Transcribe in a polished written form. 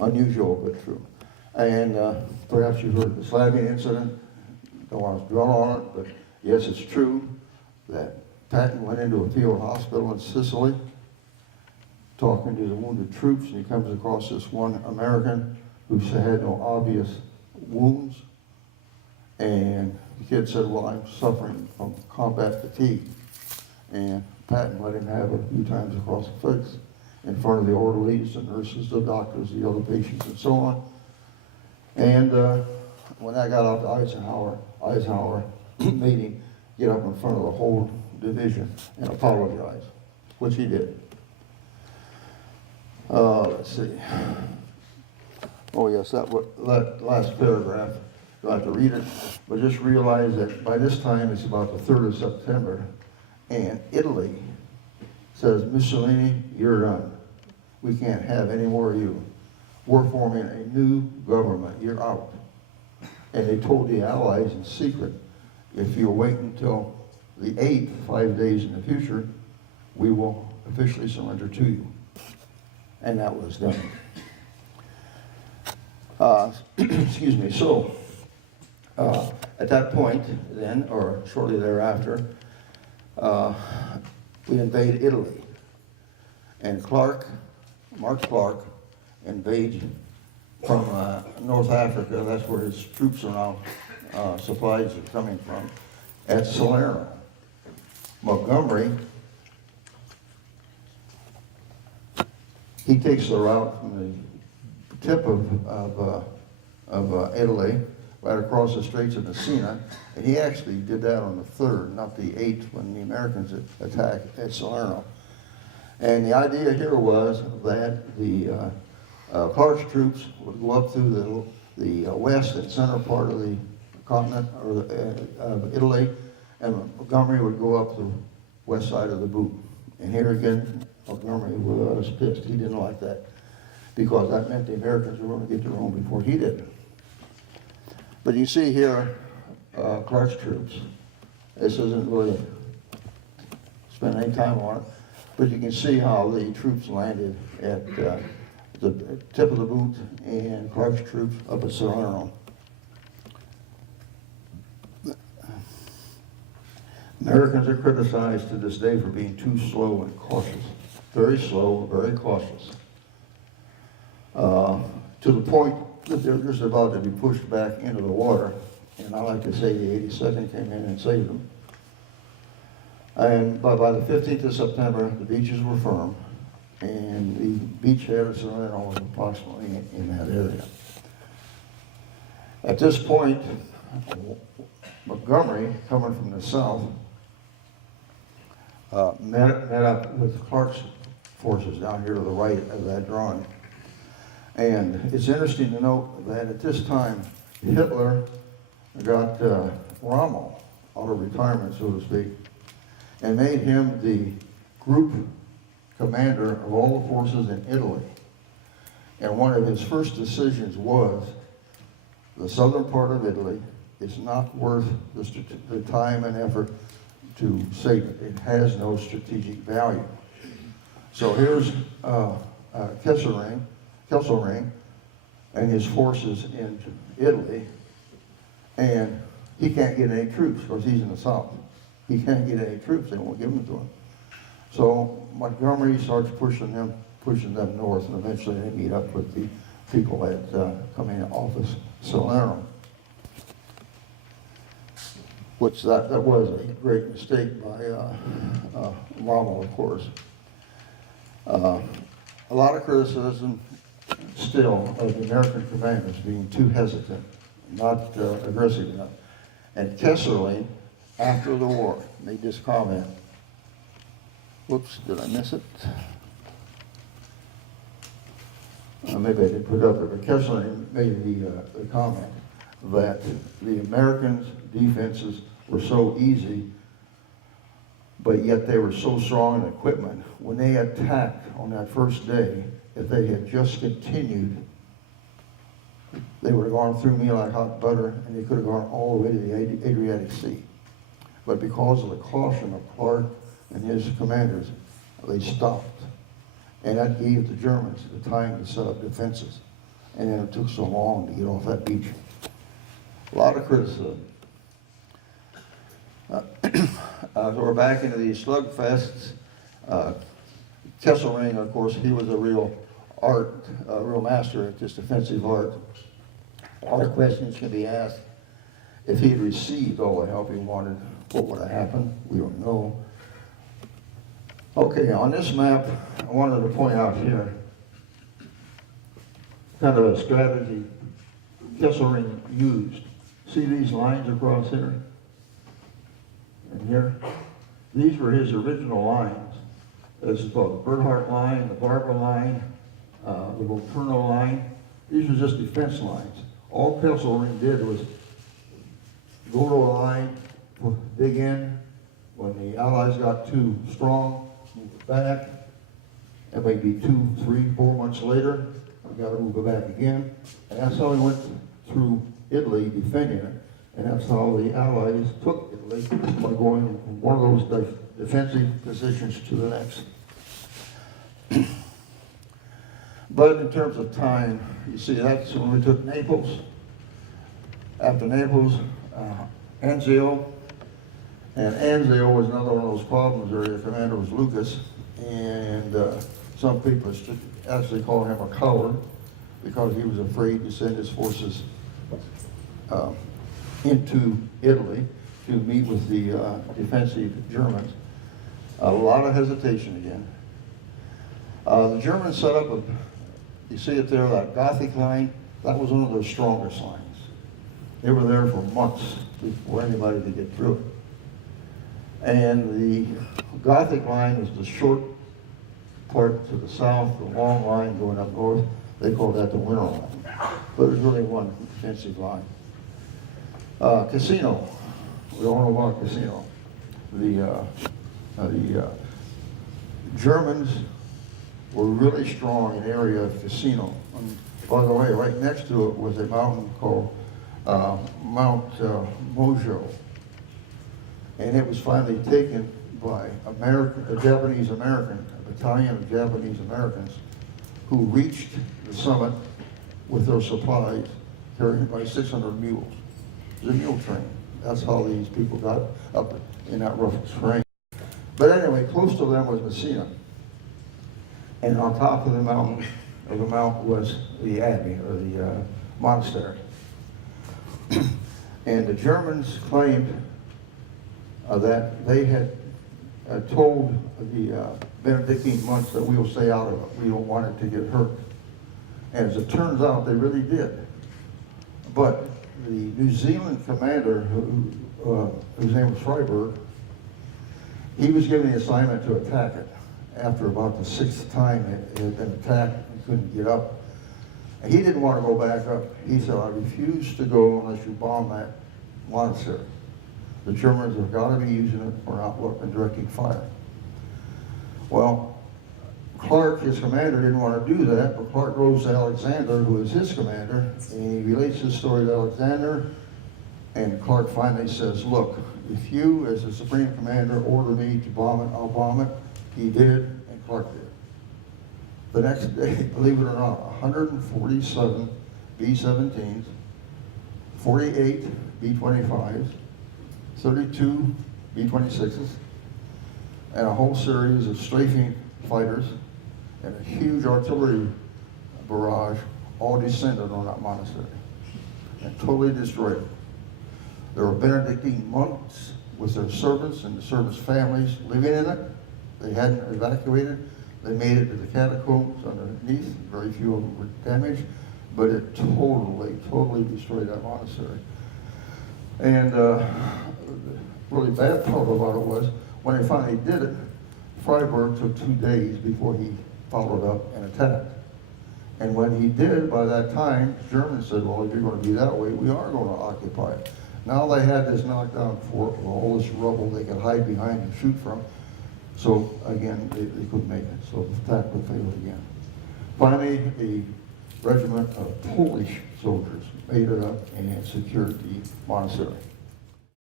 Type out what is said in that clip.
unusual but true. And perhaps you've heard the slabbing incident. Don't want to dwell on it, but yes, it's true that Patton went into a field hospital in Sicily talking to the wounded troops, and he comes across this one American who had no obvious wounds. And the kid said, well, I'm suffering from combat fatigue. And Patton let him have it a few times across the face in front of the orderlies, the nurses, the doctors, the other patients, and so on. And when I got off to Eisenhower made him get up in front of the whole division and apologize, which he did. Let's see. Oh yes, that last paragraph, you'll have to read it, but just realize that by this time it's about the 3rd of September, and Italy says, Mussolini, you're done. We can't have any more of you. We're forming a new government, you're out. And they told the Allies in secret, if you wait until the 8th, 5 days in the future, we will officially surrender to you. And that was done. Excuse me, so at that point then, or shortly thereafter, we invade Italy. And Mark Clark invades from North Africa. That's where his troops are now, supplies are coming from, at Salerno. Montgomery, he takes the route from the tip of Italy right across the Straits of Messina, and he actually did that on the 3rd, not the 8th, when the Americans attacked at Salerno. And the idea here was that the Clark's troops would go up through the west and center part of the continent, or of Italy, and Montgomery would go up the west side of the boot. And here again, Montgomery was pissed. He didn't like that, because that meant the Americans were going to get to Rome before he did. But you see here, Clark's troops. This isn't really spend any time on it, but you can see how the troops landed at the tip of the boot, and Clark's troops up at Salerno. Americans are criticized to this day for being too slow and cautious. Very slow, very cautious. To the point that they're just about to be pushed back into the water. And I like to say the 82nd came in and saved them. And by the 15th of September, the beaches were firm. And the beachhead of Salerno was approximately in that area. At this point, Montgomery, coming from the south, met up with Clark's forces down here to the right of that drawing. And it's interesting to note that at this time, Hitler got Rommel out of retirement, so to speak, and made him the group commander of all the forces in Italy. And one of his first decisions was, the southern part of Italy is not worth the time and effort to save it. It has no strategic value. So here's Kesselring and his forces in Italy, and he can't get any troops because he's in the south. He can't get any troops, they won't give them to him. So Montgomery starts pushing them north, and eventually they meet up with the people that come in office, Salerno. Which that was a great mistake by Rommel, of course. A lot of criticism still of the American commanders being too hesitant, not aggressive enough. And Kesselring, after the war, made this comment. Whoops, did I miss it? Maybe I didn't put it up there, but Kesselring made the comment that the Americans' defenses were so easy, but yet they were so strong in equipment. When they attacked on that first day, if they had just continued, they would have gone through me like hot butter, and they could have gone all the way to the Adriatic Sea. But because of the caution of Clark and his commanders, they stopped. And that gave the Germans the time to set up defenses. and it took so long to get off that beach. A lot of criticism. So we're back into these slugfests. Kesselring, of course, he was a real master at this defensive art. A lot of questions can be asked. If he had received all the help he wanted, what would have happened? We don't know. Okay, on this map, I wanted to point out here kind of a strategy Kesselring used. See these lines across here and here? These were his original lines. This is called the Bernhardt line, the Barber line, the Volturno line. These were just defense lines. All Kesselring did was go to a line, dig in. When the Allies got too strong, move it back. And maybe 2, 3, 4 months later, we got to move it back again. And that's how he went through Italy defending it. And that's how the Allies took Italy, by going from one of those defensive positions to the next. But in terms of time, you see that's when we took Naples. After Naples, Anzio. And Anzio was another one of those problems where the commander was Lucas. And some people actually call him a coward because he was afraid to send his forces into Italy to meet with the defensive Germans. A lot of hesitation again. The Germans set up you see it there, that Gothic line, that was one of their strongest lines. They were there for months before anybody could get through it. And the Gothic line was the short part to the south, the long line going up north. They called that the winter line. But it was really one defensive line. Casino. We all know about Casino. The Germans were really strong in the area of Casino. And by the way, right next to it was a mountain called Mount Mojo. And it was finally taken by Japanese American, a battalion of Japanese Americans who reached the summit with their supplies carried by 600 mules. It was a mule train. That's how these people got up in that rough terrain. But anyway, close to them was Messina. And on top of the mount was the abbey, or the monastery. And the Germans claimed that they had told the Benedictine monks that we will stay out of it. We don't want it to get hurt. And as it turns out, they really did. But the New Zealand commander, whose name was Freiberg, he was given the assignment to attack it. After about the 6th time it had been attacked, he couldn't get up. And he didn't want to go back up. He said, I refuse to go unless you bomb that monastery. The Germans have got to be using it for outlook and directing fire. Well, Clark, his commander, didn't want to do that, but Clark goes to Alexander, who is his commander, and he relates his story to Alexander, and Clark finally says, look, if you, as the Supreme Commander, order me to bomb it, I'll bomb it. He did, and Clark did. The next day, believe it or not, 147 B-17s, 48 B-25s, 32 B-26s, and a whole series of strafing fighters and a huge artillery barrage all descended on that monastery and totally destroyed it. There were Benedictine monks with their servants and the servants' families living in it. They hadn't evacuated. They made it to the catacombs underneath. Very few of them were damaged, but it totally destroyed that monastery. And the really bad part about it was when they finally did it, Freiberg took 2 days before he followed up and attacked. And when he did, by that time, the Germans said, well, if you're going to be that way, we are going to occupy it. Now they had this knockdown fort with all this rubble they could hide behind and shoot from. So again, they couldn't make it. So the attack would fail again. Finally, a regiment of Polish soldiers made it up and secured the monastery.